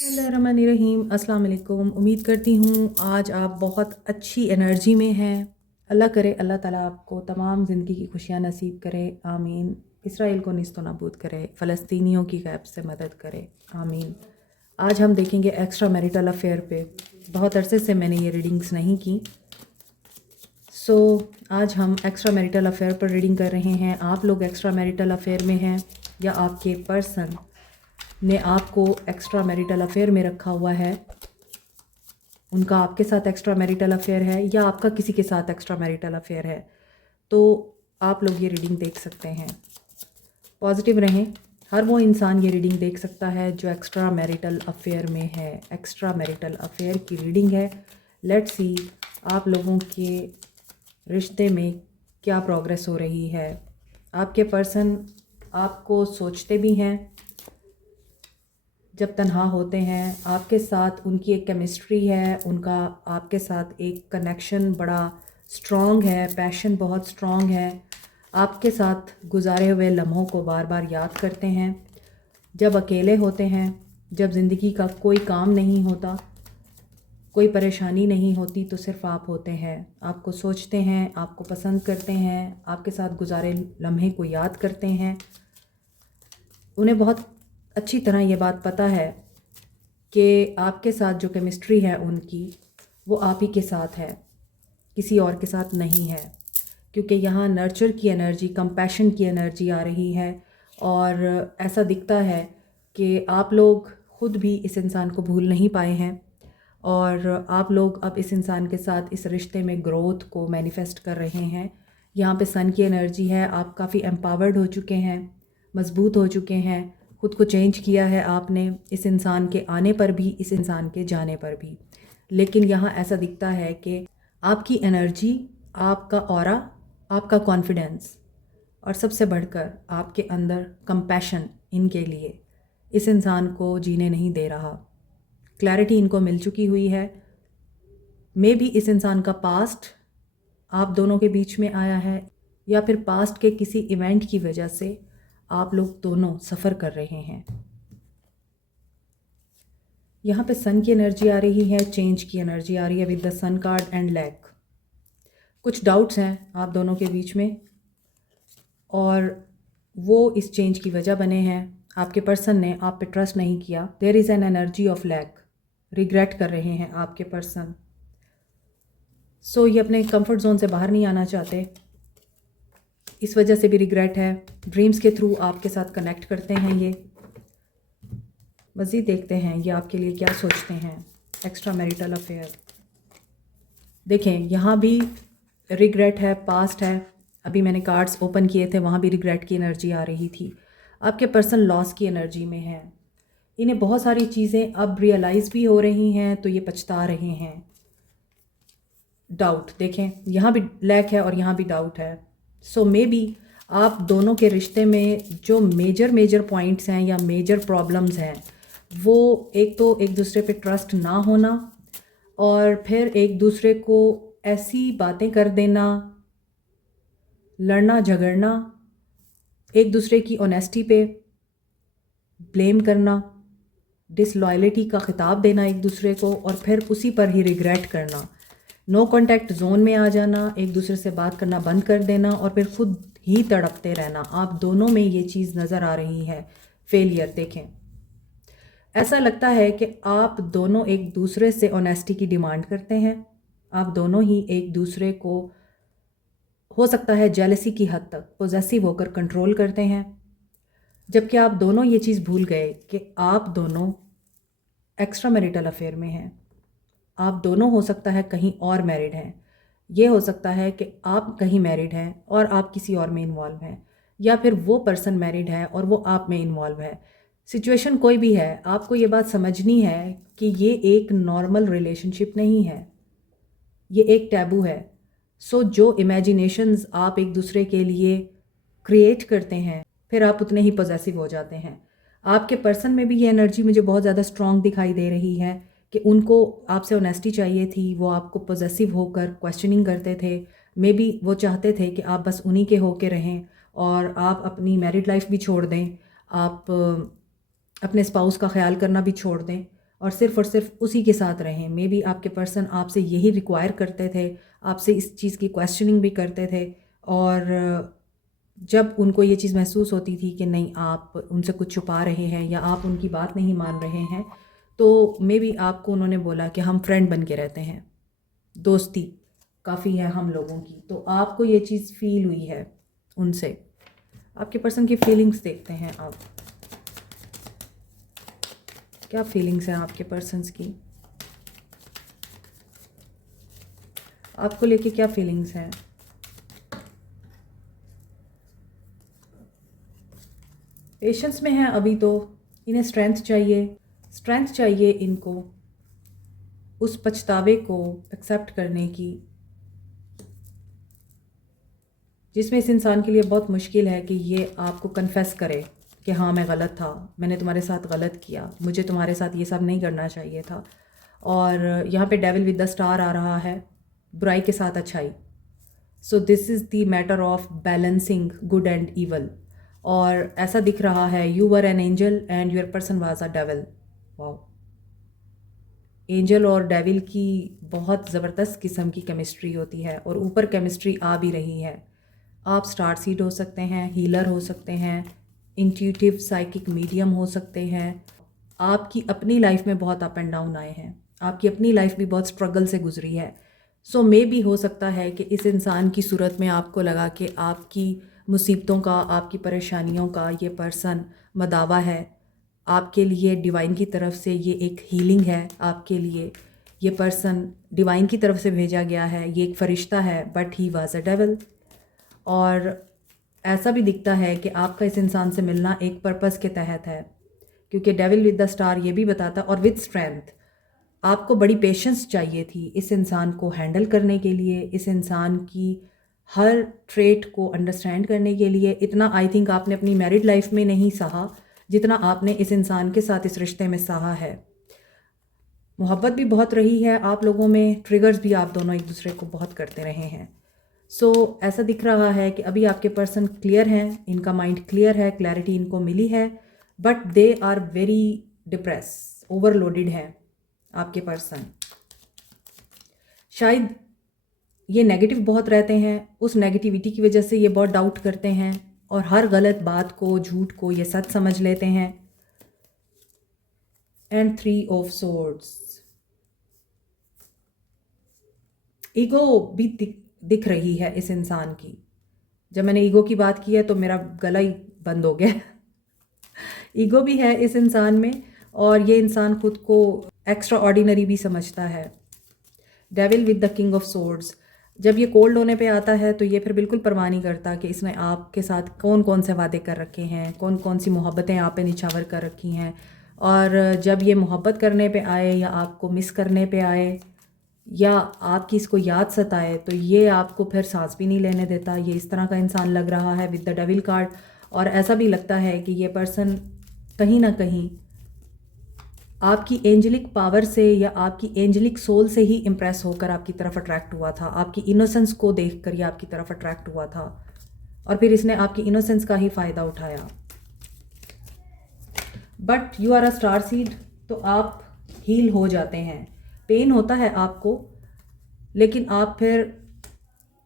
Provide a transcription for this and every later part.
बिस्मिल्लाहिर्रहमानिर्रहीम। अस्सलाम वालेकुम। उम्मीद करती हूँ आज आप बहुत अच्छी एनर्जी में हैं। अल्लाह करे अल्लाह ताला आपको तमाम ज़िंदगी की खुशियाँ नसीब करे, आमीन। इसराइल को निस्तो नाबूद करे, फ़लस्तीनियों की गैब से मदद करे, आमीन। आज हम देखेंगे एक्स्ट्रा मैरिटल अफेयर पे। बहुत अरसे से मैंने ये रीडिंग्स नहीं की, सो आज हम एक्स्ट्रा मैरिटल अफेयर पर रीडिंग कर रहे हैं। आप लोग एक्स्ट्रा मैरिटल अफेयर में हैं या आपके पर्सन ने आपको एक्स्ट्रा मैरिटल अफेयर में रखा हुआ है, उनका आपके साथ एक्स्ट्रा मैरिटल अफेयर है या आपका किसी के साथ एक्स्ट्रा मैरिटल अफेयर है, तो आप लोग ये रीडिंग देख सकते हैं। पॉजिटिव रहें। हर वो इंसान ये रीडिंग देख सकता है जो एक्स्ट्रा मैरिटल अफेयर में है। एक्स्ट्रा मैरिटल अफेयर की रीडिंग है। लेट्स सी आप लोगों के रिश्ते में क्या प्रोग्रेस हो रही है। आपके पर्सन आपको सोचते भी हैं जब तन्हा होते हैं, आपके साथ उनकी एक केमिस्ट्री है, उनका आपके साथ एक कनेक्शन बड़ा स्ट्रॉन्ग है, पैशन बहुत स्ट्रॉन्ग है। आपके साथ गुजारे हुए लम्हों को बार बार याद करते हैं। जब अकेले होते हैं, जब ज़िंदगी का कोई काम नहीं होता, कोई परेशानी नहीं होती, तो सिर्फ आप होते हैं। आपको सोचते हैं, आपको पसंद करते हैं, आपके साथ गुजारे लम्हे को याद करते हैं। उन्हें बहुत अच्छी तरह ये बात पता है कि आपके साथ जो केमिस्ट्री है उनकी, वो आप ही के साथ है, किसी और के साथ नहीं है। क्योंकि यहाँ नर्चर की एनर्जी, कंपैशन की एनर्जी आ रही है और ऐसा दिखता है कि आप लोग ख़ुद भी इस इंसान को भूल नहीं पाए हैं और आप लोग अब इस इंसान के साथ इस रिश्ते में ग्रोथ को मैनिफेस्ट कर रहे हैं। यहाँ पे सन की एनर्जी है। आप काफ़ी एम्पावर्ड हो चुके हैं, मज़बूत हो चुके हैं, ख़ुद को चेंज किया है आपने, इस इंसान के आने पर भी, इस इंसान के जाने पर भी। लेकिन यहाँ ऐसा दिखता है कि आपकी एनर्जी, आपका ऑरा, आपका कॉन्फिडेंस और सबसे बढ़कर आपके अंदर कंपैशन इनके लिए इस इंसान को जीने नहीं दे रहा। क्लैरिटी इनको मिल चुकी हुई है। मे बी इस इंसान का पास्ट आप दोनों के बीच में आया है या फिर पास्ट के किसी इवेंट की वजह से आप लोग दोनों सफ़र कर रहे हैं। यहाँ पे सन की एनर्जी आ रही है, चेंज की एनर्जी आ रही है with the sun card and lack. कुछ डाउट्स हैं आप दोनों के बीच में और वो इस चेंज की वजह बने हैं। आपके पर्सन ने आप पे ट्रस्ट नहीं किया। There is an energy of lack. Regret कर रहे हैं आपके पर्सन। सो ये अपने कंफर्ट जोन से बाहर नहीं आना चाहते, इस वजह से भी रिग्रेट है। ड्रीम्स के थ्रू आपके साथ कनेक्ट करते हैं ये। मज़ीद देखते हैं ये आपके लिए क्या सोचते हैं। एक्स्ट्रा मैरिटल अफेयर देखें, यहाँ भी रिग्रेट है, पास्ट है। अभी मैंने कार्ड्स ओपन किए थे, वहाँ भी रिग्रेट की एनर्जी आ रही थी। आपके पर्सन लॉस की एनर्जी में है। इन्हें बहुत सारी चीज़ें अब रियलाइज़ भी हो रही हैं, तो ये पछता रहे हैं। डाउट देखें, यहाँ भी लैक है और यहाँ भी डाउट है। सो मे बी आप दोनों के रिश्ते में जो मेजर पॉइंट्स हैं या मेजर प्रॉब्लम्स हैं, वो एक तो एक दूसरे पे ट्रस्ट ना होना और फिर एक दूसरे को ऐसी बातें कर देना, लड़ना झगड़ना, एक दूसरे की ऑनेस्टी पे ब्लेम करना, डिसलॉयलिटी का खिताब देना एक दूसरे को और फिर उसी पर ही रिग्रेट करना, नो कॉन्टैक्ट जोन में आ जाना, एक दूसरे से बात करना बंद कर देना और फिर खुद ही तड़पते रहना। आप दोनों में ये चीज़ नज़र आ रही है, फेलियर। देखें, ऐसा लगता है कि आप दोनों एक दूसरे से ऑनेस्टी की डिमांड करते हैं। आप दोनों ही एक दूसरे को, हो सकता है जेलसी की हद तक, पोजेसिव होकर कंट्रोल करते हैं, जबकि आप दोनों ये चीज़ भूल गए कि आप दोनों एक्स्ट्रा मैरिटल अफेयर में हैं। आप दोनों हो सकता है कहीं और मैरिड हैं। ये हो सकता है कि आप कहीं मैरिड हैं और आप किसी और में इन्वॉल्व हैं, या फिर वो पर्सन मैरिड है और वो आप में इन्वॉल्व है। सिचुएशन कोई भी है, आपको ये बात समझनी है कि ये एक नॉर्मल रिलेशनशिप नहीं है, ये एक टैबू है। सो जो इमेजिनेशंस आप एक दूसरे के लिए क्रिएट करते हैं, फिर आप उतने ही पॉजेसिव हो जाते हैं। आपके पर्सन में भी ये एनर्जी मुझे बहुत ज़्यादा स्ट्रॉन्ग दिखाई दे रही है कि उनको आपसे ऑनेस्टी चाहिए थी। वो आपको पॉजेसिव होकर क्वेश्चनिंग करते थे। मे बी वो चाहते थे कि आप बस उन्हीं के होके रहें और आप अपनी मैरिड लाइफ भी छोड़ दें, आप अपने स्पाउस का ख्याल करना भी छोड़ दें और सिर्फ उसी के साथ रहें। मे बी आपके पर्सन आपसे यही रिक्वायर करते थे, आपसे इस चीज़ की क्वेश्चनिंग भी करते थे, और जब उनको ये चीज़ महसूस होती थी कि नहीं आप उनसे कुछ छुपा रहे हैं या आप उनकी बात नहीं मान रहे हैं, तो मे बी आपको उन्होंने बोला कि हम फ्रेंड बन के रहते हैं, दोस्ती काफ़ी है हम लोगों की। तो आपको ये चीज़ फील हुई है उनसे। आपके पर्सन की फीलिंग्स देखते हैं आप, क्या फीलिंग्स हैं आपके पर्सन्स की, आपको लेके क्या फीलिंग्स हैं। पेशेंस में हैं अभी तो, इन्हें स्ट्रेंथ चाहिए इनको उस पछतावे को एक्सेप्ट करने की, जिसमें इस इंसान के लिए बहुत मुश्किल है कि ये आपको कन्फेस करे कि हाँ मैं गलत था, मैंने तुम्हारे साथ गलत किया, मुझे तुम्हारे साथ ये सब नहीं करना चाहिए था। और यहाँ पे डेविल विद द स्टार आ रहा है, बुराई के साथ अच्छाई। So this is the matter of balancing good and evil. और ऐसा दिख रहा है you were an angel and your person was a devil. Wow, angel और डेविल की बहुत ज़बरदस्त किस्म की केमिस्ट्री होती है, और ऊपर केमिस्ट्री आ भी रही है। आप स्टार सीड हो सकते हैं, हीलर हो सकते हैं, इंट्यूटिव साइकिक मीडियम हो सकते हैं। आपकी अपनी लाइफ में बहुत अप एंड डाउन आए हैं, आपकी अपनी लाइफ भी बहुत स्ट्रगल से गुजरी है। सो मे भी हो सकता है कि इस इंसान की सूरत में आपको लगा कि आपकी मुसीबतों का, आपकी परेशानियों का ये पर्सन मदावा है, आपके लिए डिवाइन की तरफ से ये एक हीलिंग है। आपके लिए ये पर्सन डिवाइन की तरफ से भेजा गया है, ये एक फ़रिश्ता है, but he was a devil. और ऐसा भी दिखता है कि आपका इस इंसान से मिलना एक पर्पस के तहत है, क्योंकि डेविल विद द स्टार ये भी बताता, और विद स्ट्रेंथ आपको बड़ी पेशेंस चाहिए थी इस इंसान को हैंडल करने के लिए, इस इंसान की हर ट्रेट को अंडरस्टैंड करने के लिए। इतना आई थिंक आपने अपनी मैरिड लाइफ में नहीं सहा जितना आपने इस इंसान के साथ इस रिश्ते में सहा है। मोहब्बत भी बहुत रही है आप लोगों में, ट्रिगर्स भी आप दोनों एक दूसरे को बहुत करते रहे हैं। सो ऐसा दिख रहा है कि अभी आपके पर्सन क्लियर हैं, इनका माइंड क्लियर है, क्लैरिटी इनको मिली है, but they are very depress, overloaded है आपके पर्सन। शायद ये नेगेटिव बहुत रहते हैं, उस नेगेटिविटी की वजह से ये बहुत डाउट करते हैं और हर गलत बात को, झूठ को ये सच समझ लेते हैं। एंड 3 ऑफ सोर्ड्स, ईगो भी दिख रही है इस इंसान की। जब मैंने ईगो की बात की है तो मेरा गला ही बंद हो गया। ईगो भी है इस इंसान में, और ये इंसान खुद को एक्स्ट्रा ऑर्डिनरी भी समझता है। Devil with the king of swords, जब ये कोल्ड होने पे आता है तो ये फिर बिल्कुल परवाह नहीं करता कि इसने आपके साथ कौन कौन से वादे कर रखे हैं, कौन कौन सी मोहब्बतें आप पे निछावर कर रखी हैं। और जब ये मोहब्बत करने पे आए या आपको मिस करने पे आए या आपकी इसको याद सताए तो ये आपको फिर सांस भी नहीं लेने देता। ये इस तरह का इंसान लग रहा है विद द डेविल कार्ड। और ऐसा भी लगता है कि ये पर्सन कहीं ना कहीं आपकी एंजलिक पावर से या आपकी एंजलिक सोल से ही इम्प्रेस होकर आपकी तरफ अट्रैक्ट हुआ था, आपकी इनोसेंस को देखकर ये आपकी तरफ अट्रैक्ट हुआ था, और फिर इसने आपकी इनोसेंस का ही फ़ायदा उठाया। But you are a starseed, तो आप हील हो जाते हैं। पेन होता है आपको, लेकिन आप फिर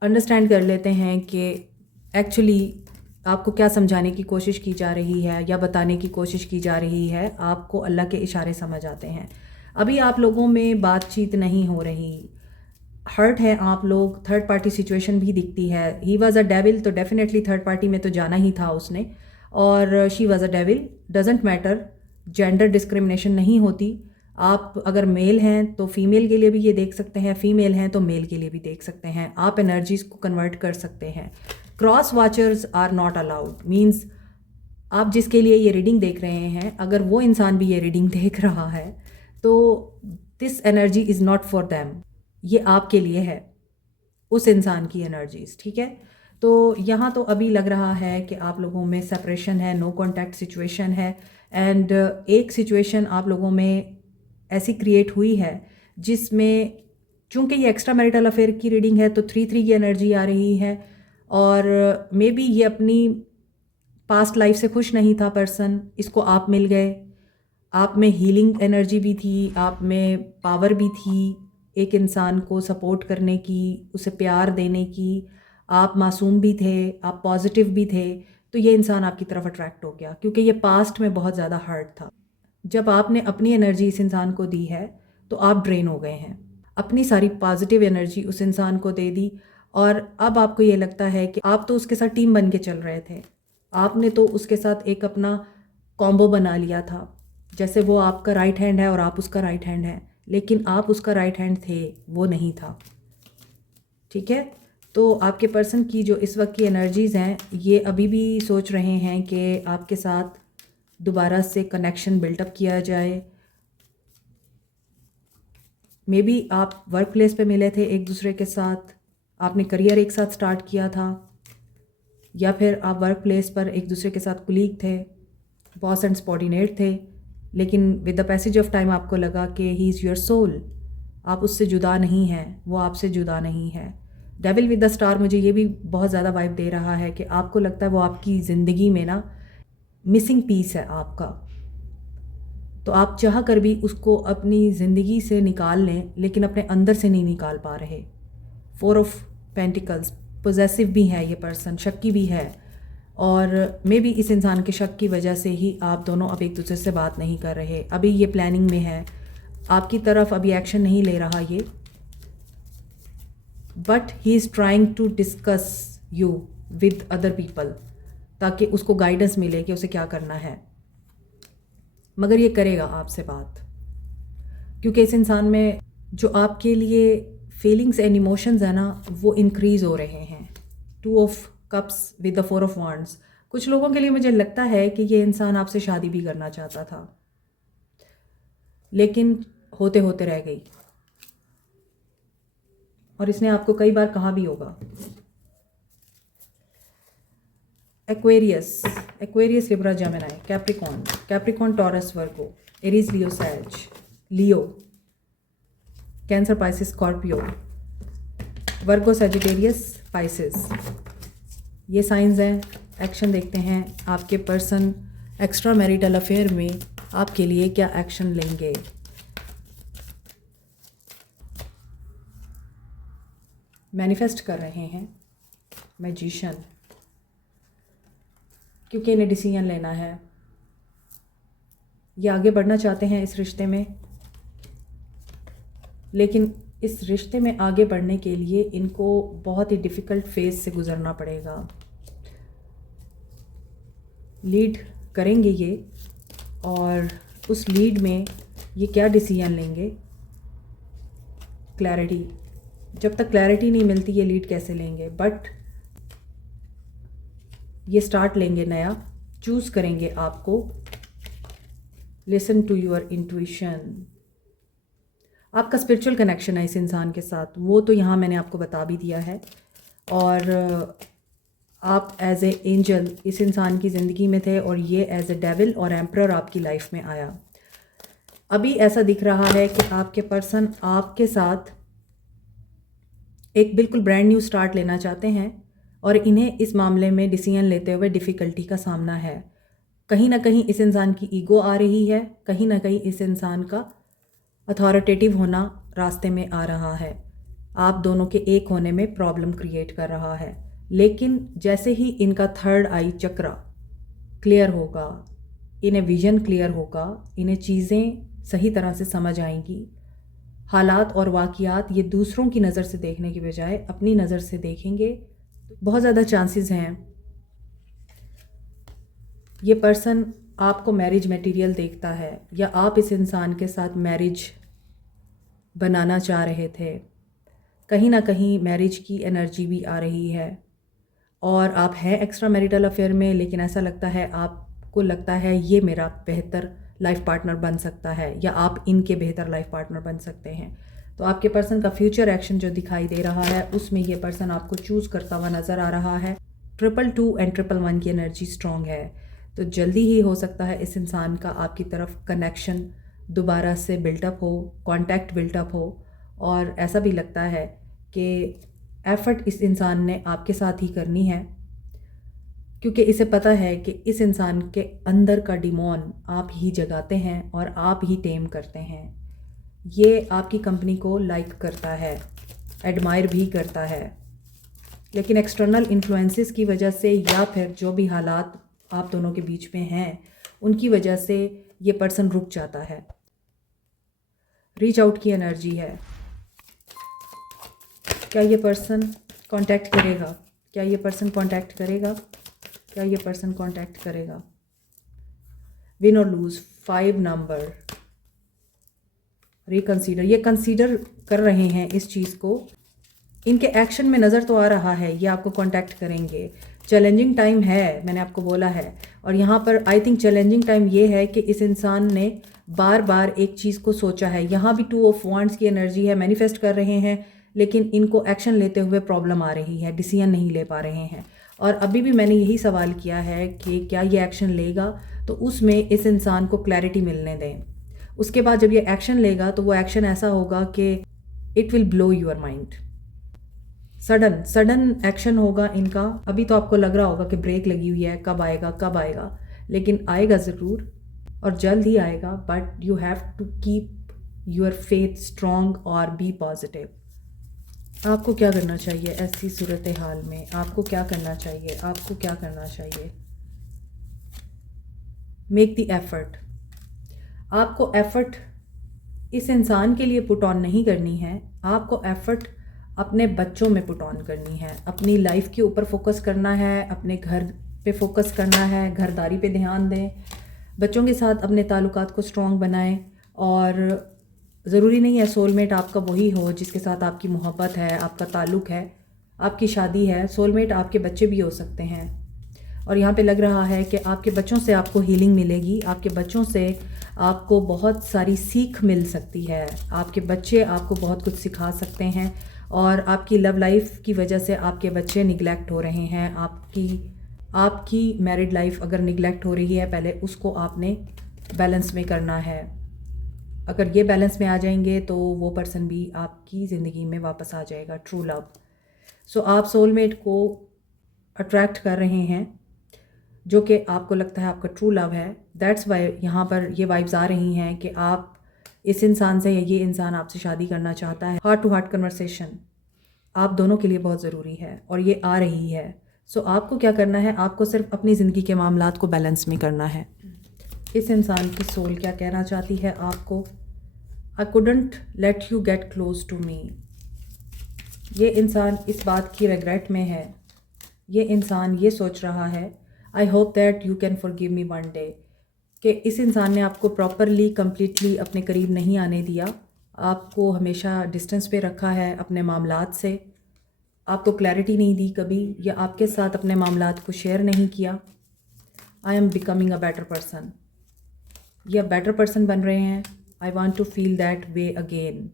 अंडरस्टैंड कर लेते हैं कि एक्चुअली आपको क्या समझाने की कोशिश की जा रही है या बताने की कोशिश की जा रही है। आपको अल्लाह के इशारे समझ आते हैं। अभी आप लोगों में बातचीत नहीं हो रही, हर्ट है आप लोग, थर्ड पार्टी सिचुएशन भी दिखती है। ही वॉज़ अ डेविल, तो डेफिनेटली थर्ड पार्टी में तो जाना ही था उसने, और she was a devil. Doesn't matter, gender discrimination नहीं होती। आप अगर मेल हैं तो फीमेल के लिए भी ये देख सकते हैं, फीमेल हैं तो मेल के लिए भी देख सकते हैं। आप एनर्जीज़ को कन्वर्ट कर सकते हैं। Cross watchers are not allowed, means आप जिसके लिए ये रीडिंग देख रहे हैं, अगर वो इंसान भी ये रीडिंग देख रहा है तो this energy is not for them, ये आपके लिए है, उस इंसान की एनर्जीज। ठीक है, तो यहाँ तो अभी लग रहा है कि आप लोगों में सेपरेशन है, नो कॉन्टैक्ट सिचुएशन है। एंड एक सिचुएशन आप लोगों में ऐसी क्रिएट हुई है जिसमें, चूंकि ये एक्स्ट्रा मैरिटल अफेयर की रीडिंग है, तो 3-3 की एनर्जी आ रही है। और मे बी ये अपनी पास्ट लाइफ से खुश नहीं था पर्सन, इसको आप मिल गए, आप में हीलिंग एनर्जी भी थी, आप में पावर भी थी एक इंसान को सपोर्ट करने की, उसे प्यार देने की। आप मासूम भी थे, आप पॉजिटिव भी थे। तो ये इंसान आपकी तरफ अट्रैक्ट हो गया क्योंकि ये पास्ट में बहुत ज़्यादा हर्ट था। जब आपने अपनी एनर्जी इस इंसान को दी है तो आप ड्रेन हो गए हैं, अपनी सारी पॉजिटिव एनर्जी उस इंसान को दे दी। और अब आपको ये लगता है कि आप तो उसके साथ टीम बन के चल रहे थे, आपने तो उसके साथ एक अपना कॉम्बो बना लिया था, जैसे वो आपका राइट हैंड है और आप उसका राइट हैंड है, लेकिन आप उसका राइट हैंड थे, वो नहीं था। ठीक है, तो आपके पर्सन की जो इस वक्त की एनर्जीज़ हैं, ये अभी भी सोच रहे हैं कि आपके साथ दोबारा से कनेक्शन बिल्टअप किया जाए। मे बी आप वर्क प्लेस पे मिले थे एक दूसरे के साथ, आपने करियर एक साथ स्टार्ट किया था, या फिर आप वर्क प्लेस पर एक दूसरे के साथ कुलीग थे, बॉस एंड सबॉर्डिनेट थे, लेकिन with the passage of time आपको लगा कि ही इज़ योर सोल, आप उससे जुदा नहीं हैं, वो आपसे जुदा नहीं है। डेविल विद द स्टार मुझे ये भी बहुत ज़्यादा वाइब दे रहा है कि आपको लगता है वो आपकी ज़िंदगी में ना मिसिंग पीस है आपका, तो आप चाह कर भी उसको अपनी ज़िंदगी से निकाल लें, लेकिन अपने अंदर से नहीं निकाल पा रहे। 4 ऑफ पेंटिकल्स, पोजेसिव भी है ये पर्सन, शक्की भी है, और मे बी इस इंसान के शक की वजह से ही आप दोनों अब एक दूसरे से बात नहीं कर रहे। अभी ये प्लानिंग में है, आपकी तरफ अभी एक्शन नहीं ले रहा ये, but he is trying to discuss you with other people, ताकि उसको गाइडेंस मिले कि उसे क्या करना है। मगर ये करेगा आपसे बात, क्योंकि इस इंसान में जो आपके लिए फीलिंग्स एंड इमोशंस है ना, वो इंक्रीज़ हो रहे हैं। 2 of cups with the 4 of wands, कुछ लोगों के लिए मुझे लगता है कि ये इंसान आपसे शादी भी करना चाहता था, लेकिन होते होते रह गई, और इसने आपको कई बार कहा भी होगा। Aquarius, Aquarius, Libra, Gemini, Capricorn, Capricorn, Taurus, Virgo, Aries, Leo, Sag, Leo, Cancer, Pisces, Scorpio, Virgo, Sagittarius, Pisces, ये साइंस हैं। एक्शन देखते हैं, आपके पर्सन एक्स्ट्रा मैरिटल अफेयर में आपके लिए क्या एक्शन लेंगे। मैनिफेस्ट कर रहे हैं मैजिशियन, क्योंकि इन्हें डिसीजन लेना है। ये आगे बढ़ना चाहते हैं इस रिश्ते में, लेकिन इस रिश्ते में आगे बढ़ने के लिए इनको बहुत ही डिफ़िकल्ट फेज़ से गुज़रना पड़ेगा। लीड करेंगे ये, और उस लीड में ये क्या डिसीजन लेंगे, क्लैरिटी, जब तक क्लैरिटी नहीं मिलती ये लीड कैसे लेंगे। बट ये स्टार्ट लेंगे नया, चूज़ करेंगे आपको। Listen to your intuition. आपका स्पिरिचुअल कनेक्शन है इस इंसान के साथ, वो तो यहाँ मैंने आपको बता भी दिया है। और आप एज ए एंजल इस इंसान की ज़िंदगी में थे, और ये एज ए डेविल और एम्परर आपकी लाइफ में आया। अभी ऐसा दिख रहा है कि आपके पर्सन आपके साथ एक बिल्कुल ब्रांड न्यू स्टार्ट लेना चाहते हैं, और इन्हें इस मामले में डिसीजन लेते हुए डिफ़िकल्टी का सामना है। कहीं ना कहीं इस इंसान की ईगो आ रही है, कहीं ना कहीं इस इंसान का अथॉरिटेटिव होना रास्ते में आ रहा है, आप दोनों के एक होने में प्रॉब्लम क्रिएट कर रहा है। लेकिन जैसे ही इनका थर्ड आई चक्रा क्लियर होगा, इन्हें विजन क्लियर होगा, इन्हें चीज़ें सही तरह से समझ आएंगी, हालात और वाक़ियात ये दूसरों की नज़र से देखने की बजाय अपनी नज़र से देखेंगे, बहुत ज़्यादा चांसेस हैं ये पर्सन आपको मैरिज मटेरियल देखता है, या आप इस इंसान के साथ मैरिज बनाना चाह रहे थे। कहीं ना कहीं मैरिज की एनर्जी भी आ रही है, और आप हैं एक्स्ट्रा मैरिटल अफेयर में, लेकिन ऐसा लगता है, आपको लगता है ये मेरा बेहतर लाइफ पार्टनर बन सकता है, या आप इनके बेहतर लाइफ पार्टनर बन सकते हैं। तो आपके पर्सन का फ्यूचर एक्शन जो दिखाई दे रहा है, उसमें ये पर्सन आपको चूज़ करता हुआ नज़र आ रहा है। 222 एंड 111 की एनर्जी स्ट्रॉन्ग है, तो जल्दी ही हो सकता है इस इंसान का आपकी तरफ कनेक्शन दोबारा से बिल्टअप हो, कांटेक्ट बिल्टअप हो। और ऐसा भी लगता है कि एफ़र्ट इस इंसान ने आपके साथ ही करनी है, क्योंकि इसे पता है कि इस इंसान के अंदर का डिमोन आप ही जगाते हैं और आप ही टेम करते हैं। ये आपकी कंपनी को लाइक करता है, एडमायर भी करता है, लेकिन एक्सटर्नल इन्फ्लुएंसेस की वजह से या फिर जो भी हालात आप दोनों के बीच में हैं उनकी वजह से ये पर्सन रुक जाता है। रीच आउट की एनर्जी है। क्या ये पर्सन कांटेक्ट करेगा? क्या ये पर्सन कांटेक्ट करेगा? क्या ये पर्सन कांटेक्ट करेगा? विन और लूज, 5 नंबर। रिकंसीडर, ये कंसीडर कर रहे हैं इस चीज़ को। इनके एक्शन में नज़र तो आ रहा है ये आपको कांटेक्ट करेंगे। चैलेंजिंग टाइम है, मैंने आपको बोला है। और यहाँ पर आई थिंक चैलेंजिंग टाइम ये है कि इस इंसान ने बार बार एक चीज़ को सोचा है। यहाँ भी 2 ऑफ वांड्स की एनर्जी है, मैनिफेस्ट कर रहे हैं, लेकिन इनको एक्शन लेते हुए प्रॉब्लम आ रही है, डिसीजन नहीं ले पा रहे हैं। और अभी भी मैंने यही सवाल किया है कि क्या ये एक्शन लेगा, तो उसमें इस इंसान को क्लैरिटी मिलने दें। उसके बाद जब ये एक्शन लेगा तो वो एक्शन ऐसा होगा कि it will blow your mind. Sudden action होगा इनका। अभी तो आपको लग रहा होगा कि ब्रेक लगी हुई है, कब आएगा कब आएगा, लेकिन आएगा ज़रूर और जल्द ही आएगा। But you have to keep your faith strong और बी पॉजिटिव। आपको क्या करना चाहिए ऐसी सूरत हाल में? आपको क्या करना चाहिए? आपको क्या करना चाहिए? Make the effort. आपको एफर्ट इस इंसान के लिए पुट ऑन नहीं करनी है, आपको एफर्ट अपने बच्चों में पुट ऑन करनी है। अपनी लाइफ के ऊपर फोकस करना है, अपने घर पे फोकस करना है, घरदारी पे ध्यान दें, बच्चों के साथ अपने ताल्लुकात को स्ट्रॉन्ग बनाएं। और ज़रूरी नहीं है सोलमेट आपका वही हो जिसके साथ आपकी मोहब्बत है, आपका ताल्लुक़ है, आपकी शादी है। सोलमेट आपके बच्चे भी हो सकते हैं। और यहाँ पे लग रहा है कि आपके बच्चों से आपको हीलिंग मिलेगी, आपके बच्चों से आपको बहुत सारी सीख मिल सकती है। आपके बच्चे आपको बहुत कुछ सिखा सकते हैं और आपकी लव लाइफ की वजह से आपके बच्चे निगलेक्ट हो रहे हैं। आपकी मैरिड लाइफ अगर निगलेक्ट हो रही है, पहले उसको आपने बैलेंस में करना है। अगर ये बैलेंस में आ जाएंगे तो वो पर्सन भी आपकी ज़िंदगी में वापस आ जाएगा, ट्रू लव। सो आप सोलमेट को अट्रैक्ट कर रहे हैं जो कि आपको लगता है आपका ट्रू लव है। दैट्स वाई यहाँ पर ये वाइब्स आ रही हैं कि आप इस इंसान से या ये इंसान आपसे शादी करना चाहता है। हार्ट टू हार्ट कन्वर्सेशन आप दोनों के लिए बहुत ज़रूरी है और ये आ रही है। सो आपको क्या करना है? आपको सिर्फ अपनी ज़िंदगी के मामलात को बैलेंस में करना है। इस इंसान की सोल क्या कहना चाहती है आपको? I couldn't let you get close to me. ये इंसान इस बात की रिग्रेट में है। ये इंसान ये सोच रहा है, I hope that you can forgive me one day, कि इस इंसान ने आपको प्रॉपरली कम्प्लीटली अपने करीब नहीं आने दिया, आपको हमेशा डिस्टेंस पे रखा है अपने मामलात से, आपको क्लैरिटी नहीं दी कभी, या आपके साथ अपने मामलात को शेयर नहीं किया। I am becoming a better person. ये बेटर पर्सन बन रहे हैं। I want to feel that way again,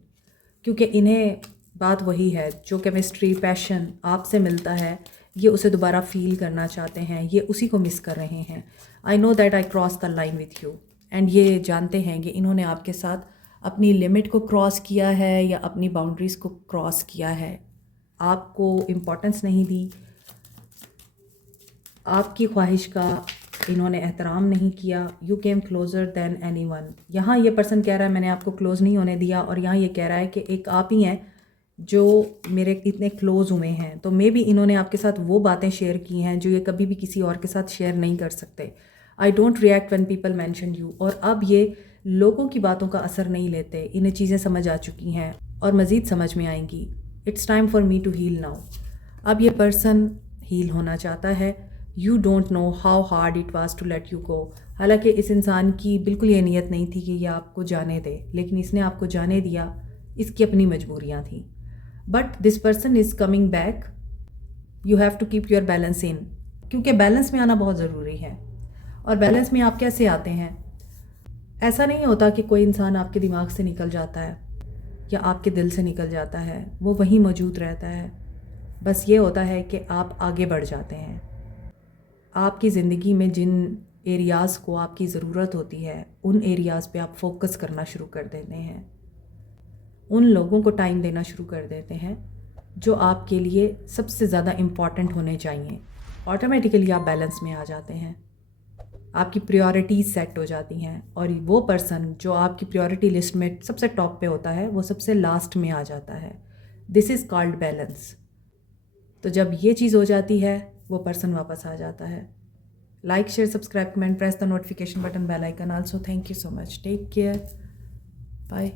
क्योंकि इन्हें बात वही है जो केमिस्ट्री पैशन आपसे मिलता है, ये उसे दोबारा फील करना चाहते हैं, ये उसी को मिस कर रहे हैं। I know that I cross the line with you, and ये जानते हैं कि इन्होंने आपके साथ अपनी लिमिट को क्रॉस किया है या अपनी बाउंड्रीज़ को क्रॉस किया है। आपको इम्पोर्टेंस नहीं दी, आपकी ख्वाहिश का इन्होंने एहतराम नहीं किया। You came closer than anyone. यहाँ ये पर्सन कह रहा है मैंने आपको क्लोज़ नहीं होने दिया, और यहाँ ये कह रहा है कि एक आप ही हैं जो मेरे इतने क्लोज़ हुए हैं। तो मे बी इन्होंने आपके साथ वो बातें शेयर की हैं जो ये कभी भी किसी और के साथ शेयर नहीं कर सकते। I don't react when people mention you. और अब ये लोगों की बातों का असर नहीं लेते, इन्हें चीज़ें समझ आ चुकी हैं और मज़ीद समझ में आएंगी। It's time for me to heal now. अब ये पर्सन हील होना चाहता है। You don't know how hard it was to let you go. हालांकि इस इंसान की बिल्कुल ये नीयत नहीं थी कि ये आपको जाने दे, लेकिन इसने आपको जाने दिया, इसकी अपनी मजबूरियां थी। But this person is coming back. You have to keep your balance in, क्योंकि बैलेंस में आना बहुत ज़रूरी है। और बैलेंस में आप कैसे आते हैं? ऐसा नहीं होता कि कोई इंसान आपके दिमाग से निकल जाता है या आपके दिल से निकल जाता है, वो वहीं मौजूद रहता है। बस ये होता है कि आप आगे बढ़ जाते हैं। आपकी ज़िंदगी में जिन एरियाज़ को आपकी ज़रूरत होती है, उन एरियाज़ पे आप फोकस करना शुरू कर देते हैं, उन लोगों को टाइम देना शुरू कर देते हैं जो आपके लिए सबसे ज़्यादा इम्पॉर्टेंट होने चाहिए। ऑटोमेटिकली आप बैलेंस में आ जाते हैं, आपकी प्रायोरिटीज़ सेट हो जाती हैं और वो पर्सन जो आपकी प्रायोरिटी लिस्ट में सबसे टॉप पे होता है वो सबसे लास्ट में आ जाता है। This is called balance. तो जब ये चीज़ हो जाती है वो पर्सन वापस आ जाता है। Like, share, subscribe, comment, press the notification button, bell icon. Also thank you so much, take care, bye.